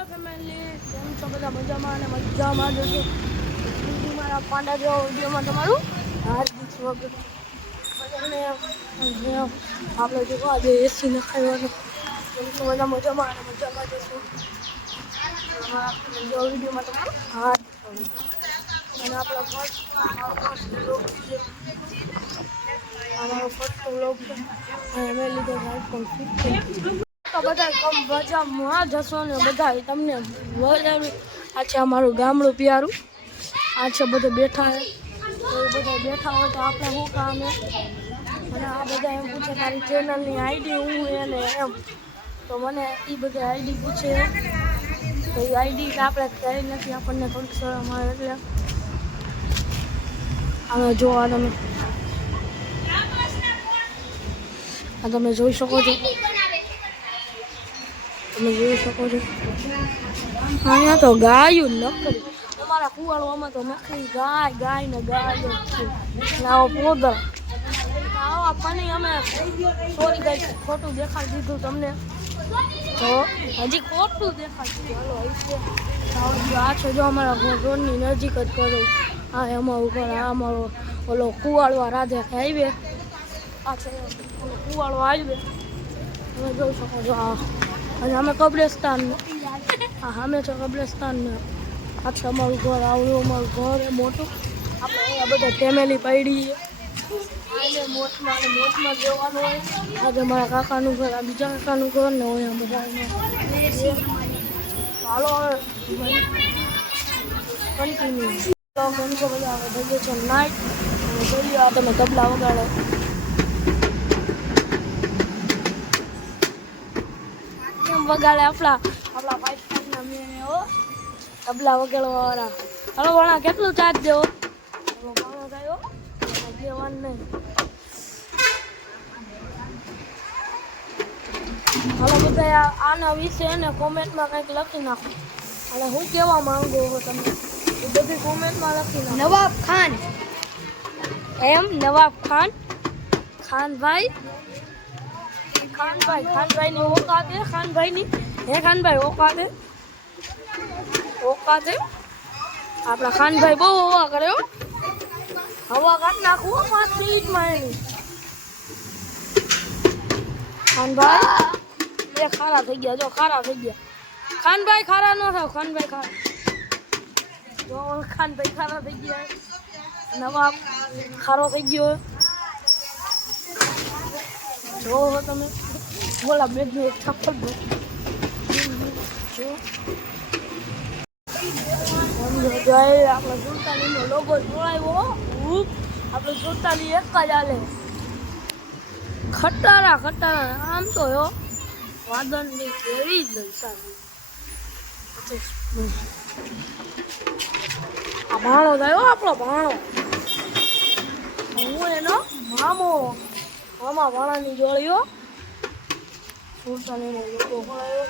Hello family, કેમ છો બધા? મજામાં અને મજામાં જશો. મારા પાંડા જેવા વિડીયોમાં તમારું હાર્દિક સ્વાગત. બધાને આપણે જો આજે એસી નખાવવાનું, કેમ છો બધા? મજામાં અને મજામાં જશો. વિડીયોમાં તમારું હાર્દિક સ્વાગત. અને આપણા ફર્સ્ટ વ્લોગ છે, અમારો ફર્સ્ટ વ્લોગ છે અને મેં લીધો આઈફોન 15. તો બધા મજામાં જશો ને બધા તમને આ છે અમારું ગામડું પ્યારું. આ છે બધા બેઠા હે, તો એ બધા બેઠા હોય તો આપણે શું કામ હે. અને આ બધા એમ પૂછે તારી ચેનલની આઈડી હું એને એમ, તો મને એ બધા આઈડી પૂછે. તો એ આઈડી આપણે કરી નથી, આપણને થોડીક શરમ આવે એટલે અમે જોવા તમે જોઈ શકો છો. તમે જોઈ શકો છો અહીંયા તો ગાયું નકરી. અમારા કુવાડવામાં તો નકરી ગાય ને ગાયો છે. આવો પોદળ આવા પાણી અમે સોરી ગાય ખોટું દેખાડી દીધું તમને, તો હજી ખોટું દેખાડી દીધું. હાલો આ છે જો અમારા રોડની નજીક જ કરો. આ અમારું ઘર, આ અમારો ઓલો કુવાડવા રાધે હાઈવે. આ છે ઓલો કુવાડવા હાઈવે, તમે જોઈ શકો છો. અને અમે કબ્રસ્તાન, હા અમે છો કબ્રસ્તાન ને. આ છે અમારું ઘર, આવડું અમારું ઘર એ મોટું. આપણે અહીંયા બધા ફેમિલી પડી આને મોટમાં જવાનું હોય. આજે મારા કાકાનું ઘર, આ બીજા કાકાનું ઘર ને હોય બધા. હાલો હવે કન્ટિન્યુ કેમ છો બધા? હવે થઈ છે નાઇટ. જોઈએ આ તમે તબલા વગાડો. વગાડે આપણા પાકિસ્તાનના મેં હો તબલા વગાડવા વાળા. હલો ભણા કેટલું ચાર્જ દેવો? ભાણો થયો દેવાનું નહીં. હલો બધા આના વિશે ને કોમેન્ટમાં કંઈક લખી નાખો. અને હું કહેવા માંગુ છો તમે એ બધી કોમેન્ટમાં લખી નાખો. નવાબ ખાન એમ, નવાબ ખાન, ખાનભાઈ ની ઓકાત હે. ખાનભાઈની હે, ખાનભાઈ ઓકાત હે. આપણા ખાનભાઈ બહુ હવા કરે હો. હવા કાઢી નાખવું 5 મિનિટમાં એની. ખાનભાઈ એ ખારા થઈ ગયા, જો ખારા થઈ ગયા. ખાનભાઈ ખારા ન થાવ, ખાનભાઈ ખારા જો. ખાનભાઈ ખારા થઈ ગયા, નવાબ ખારો થઈ ગયો જો તમે. બોલા બેડનું એક થપ્પડ દો જો. આપણે સુલતાનીનો લોગો જોડાયો. આપણે સુલતાની એક જ હાલે. ખટારા આમ તો હો વાદળની કેવી જ સારી. આ ભાણો થાય આપણો ભાણો. હું એનો મામા ભાણાની જોડીઓ. સુલતાનીનો લોગો જોડાયો.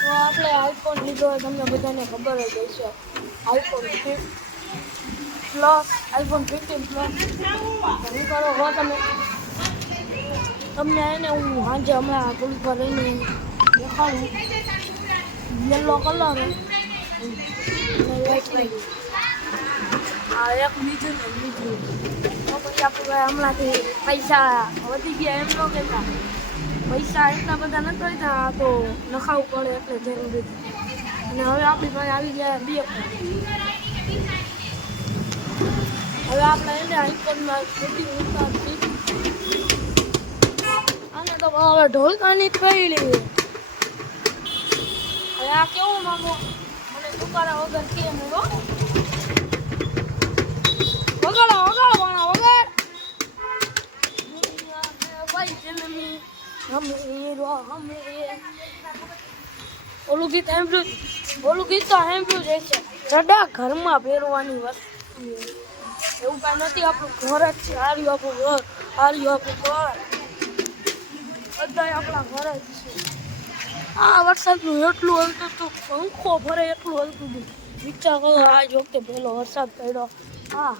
તો આપણે આઈફોન લીધો હોય, તમને બધાને ખબર જ હશે. IPhone 15 plus. શું કરો હો તમે? તમને એને હું સાંજે હમણાં થોડીક વાર રહીને દેખાડું. યલો કલર આ એક બીજું ને બીજું. તો પછી આપણે હમણાંથી પૈસા વધી ગયા એમ ન કહેતા. પૈસા એટલા બધા નથી હોતા, તો નખાવું પડે એટલે જરૂરી. અને હવે આપણી પાસે આવી ગયા 2 ફોન. હવે આપણે એને આઈફોનમાં શૂટિંગ ઉતારતી. આને તો હવે ઢોલકાની જ પડી. હવે આ કેવું મામો મને દુકારા વગર કેમ હો વગાડો વાણા વગાડ. ભાઈ જલમી ઓલું ગીત તો સાંભળ્યું જ છે. ચડા ઘરમાં પહેરવાની વસ્તુ એવું કાંઈ નથી. આપણું ઘર જ છે. હાર્યું આપણું ઘર, બધા આપણા ઘર જ છે. આ વરસાદનું એટલું હલતું હતું, પંખો ભરે એટલું હલતું હતું. વિચાર કરો આ જ વખતે પહેલો વરસાદ પડ્યો. હા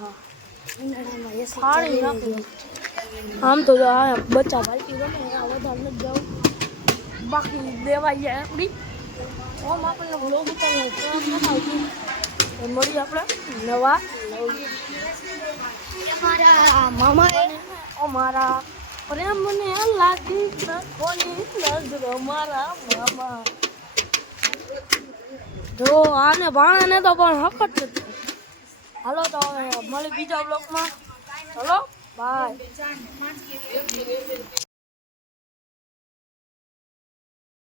ફાળી નાખ્યું. આમ તો આ બચ્ચા ભાઈથી ગમે વધારે નથી જવું. બાકી દેવાઈ જાય આપણી ઓમ આપણને વ્લોગ ઉતારવાનો પ્લાન નથી મળીએ આપણે નવા મારા મામા અમારા પ્રેમને લાગી નખોની નજર મારા મામા જો આને ભાણાને તો પણ હકત નથી હાલો તો હવે મળી બીજા બ્લોકમાં ચલો બાય